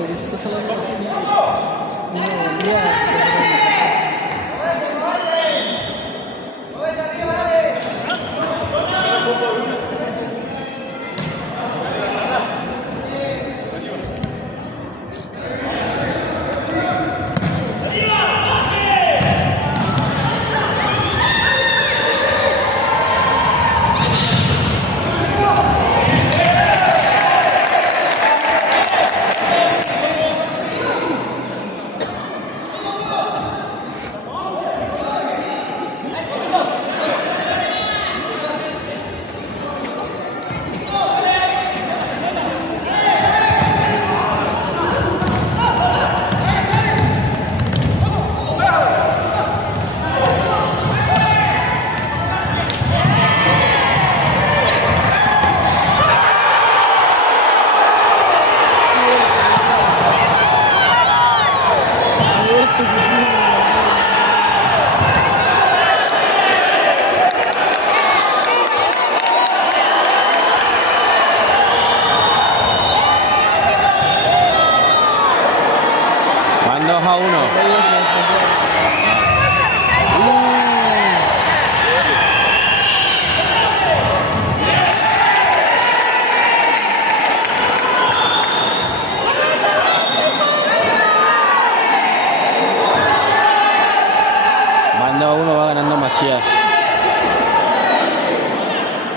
lo que se está hablando así, no, ya, Van 2-1. Van 2-1, va ganando Macías.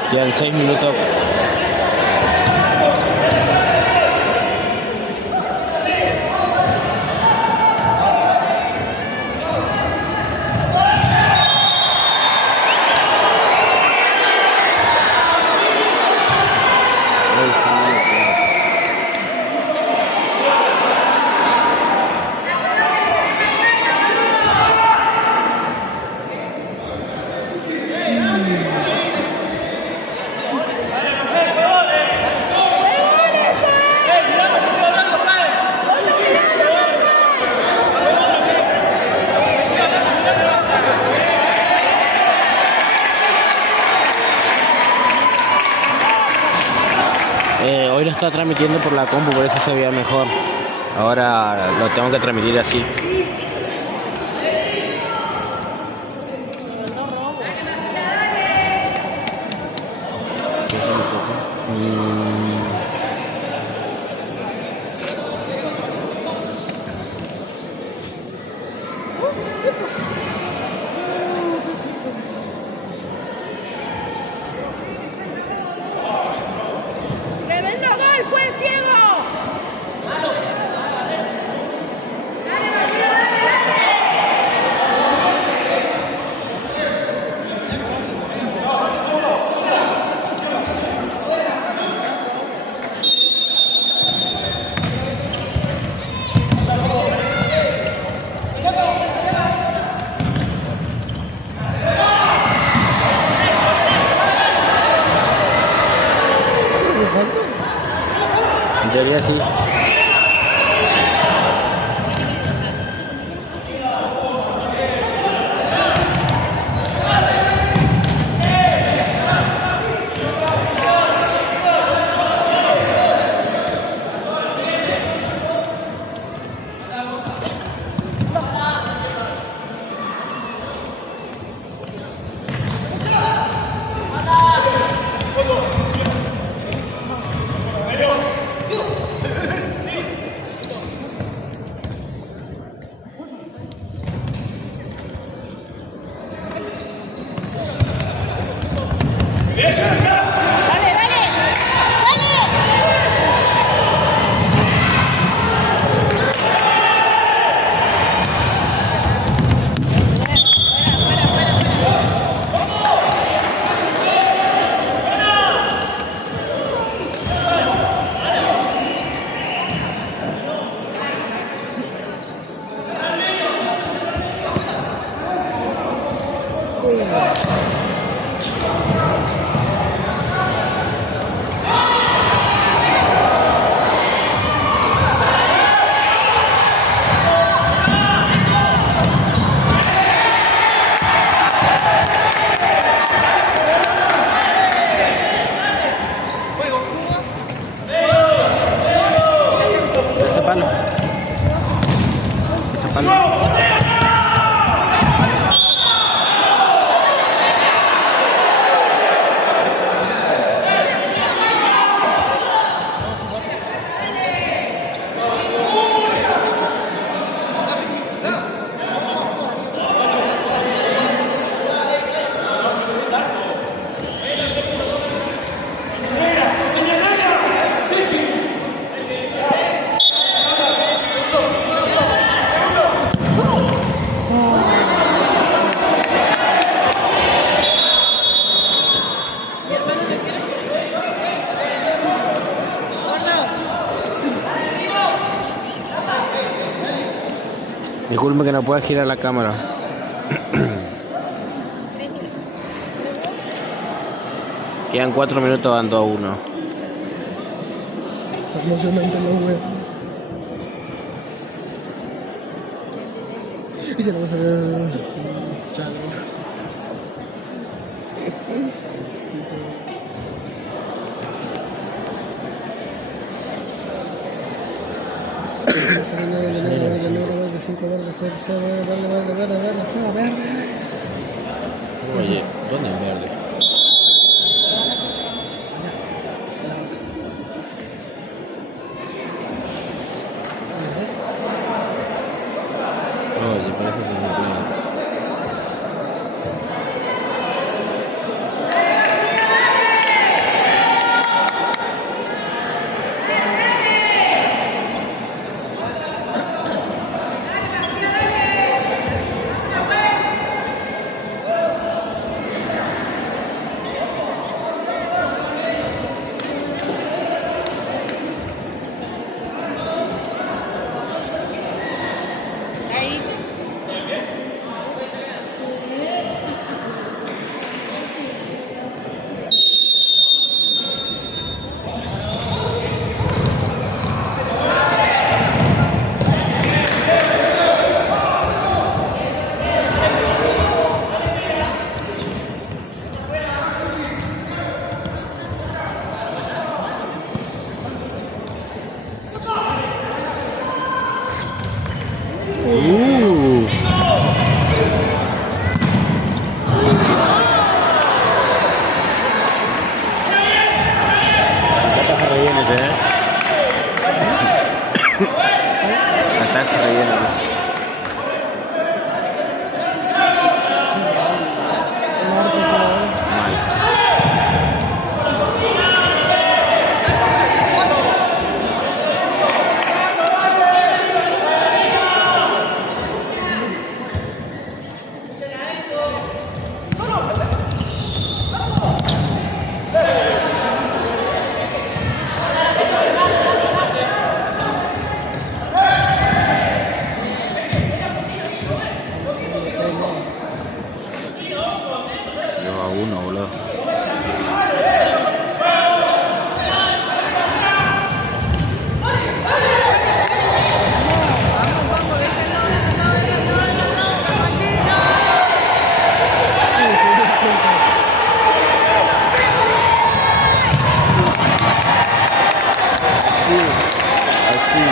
Quedan 6 minutos. Hoy lo estaba transmitiendo por la compu, por eso se veía mejor. Ahora lo tengo que transmitir así. ¡Tremendo gol! ¡Fue ciego! En teoría sí. Disculpe que no pueda girar la cámara. Quedan 4 minutos dando a 1. Emocionante los huevos. Y se lo va a salir. Chale. Oye, ¿dónde es verde? Oye, parece que no tiene. Ahí. Ataja relleno, Ataja relleno. Mal. Yo a 1, boludo. Vamos, déjenlo. Así, así.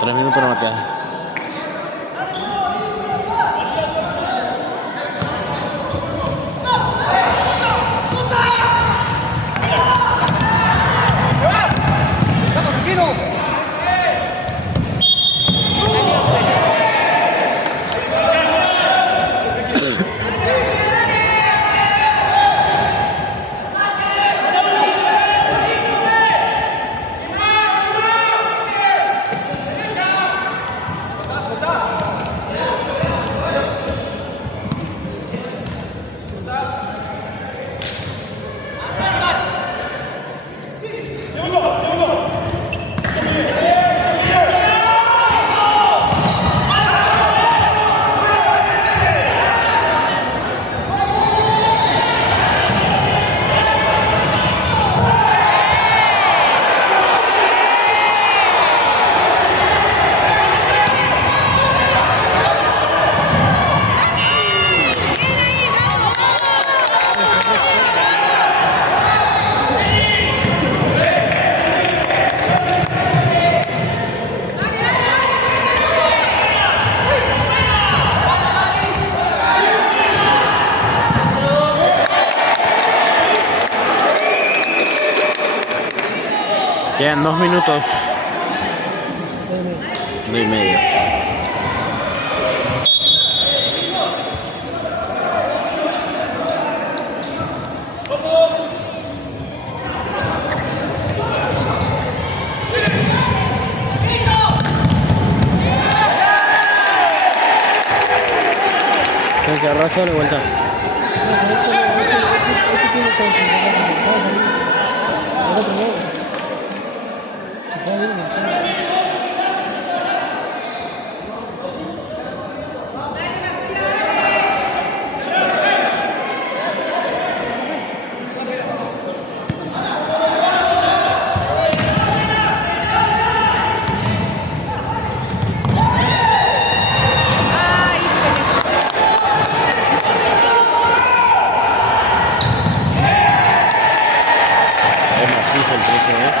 Tres minutos no me quedan. Quedan 2 minutos. 2 y medio. agarró solo y vuelta. No, pero este tiene chance de sacarse porque sabe salir del otro lado. Se fue a ir un montón. Es macizo el precio, boludo.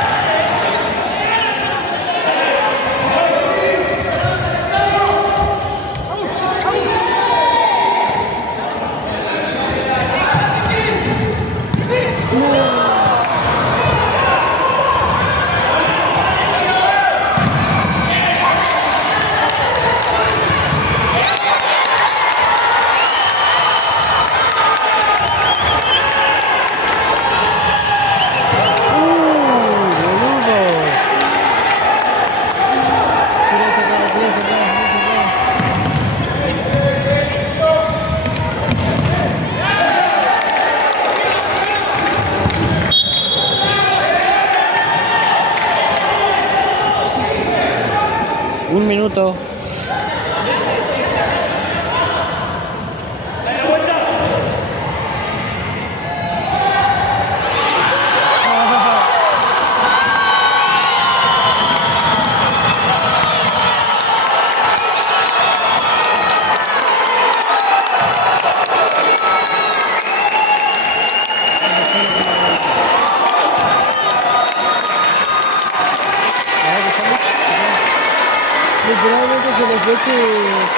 Quería sacar, quería sacar, quería sacar. Un minuto. Literalmente se le fue su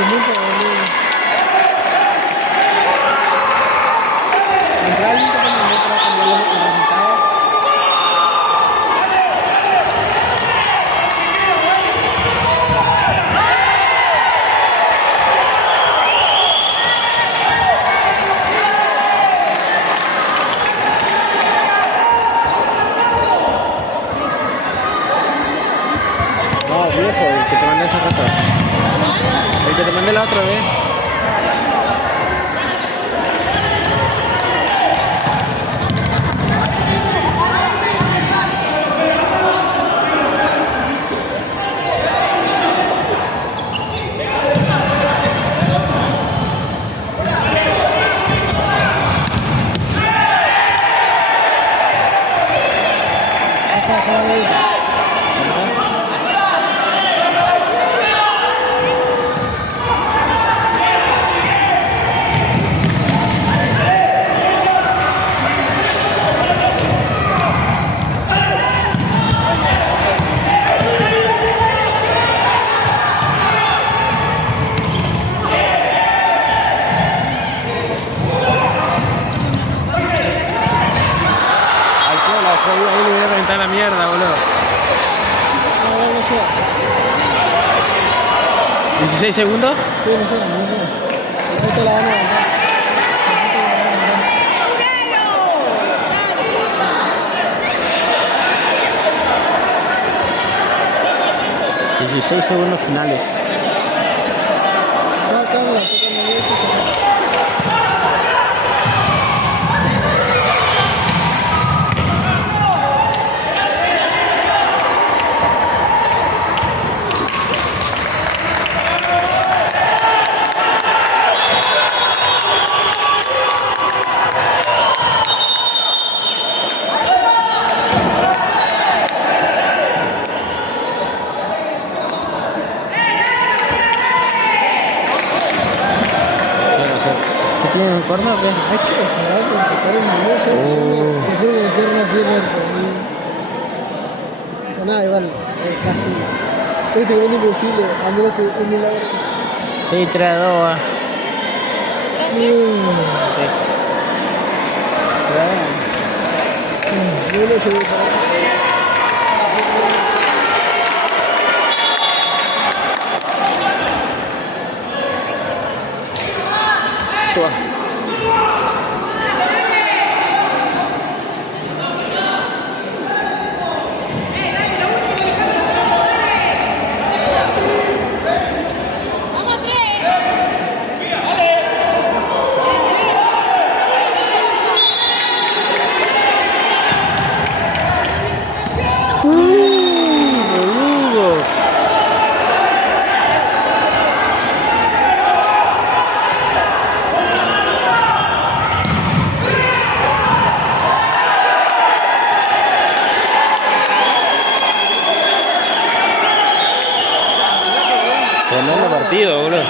multa, boludo. Entrar al Inter para cambiar el resultado. No, viejo, el que te mandé hace rato. El que te mandé la otra vez. Ahí está, ya lo vi. Al culo, la jodida, ahí le voy a reventar la mierda, boludo. No, no sé. 16 segundos. Sí, no sé, no sé. Ahí te la van a levantar. ¡Apuralo! 16 segundos finales. Sacan la tocan la vieja. ¿Qué tiene un corno o qué? Hay que llegar con tocar un video. Yo te juro que ser así muerto. Nada, igual, casi prácticamente imposible, a menos que un milagro. Sí, 3-2. Yo no sé. Toma. ¡Vamos, tres! Tremendo partido, boludo.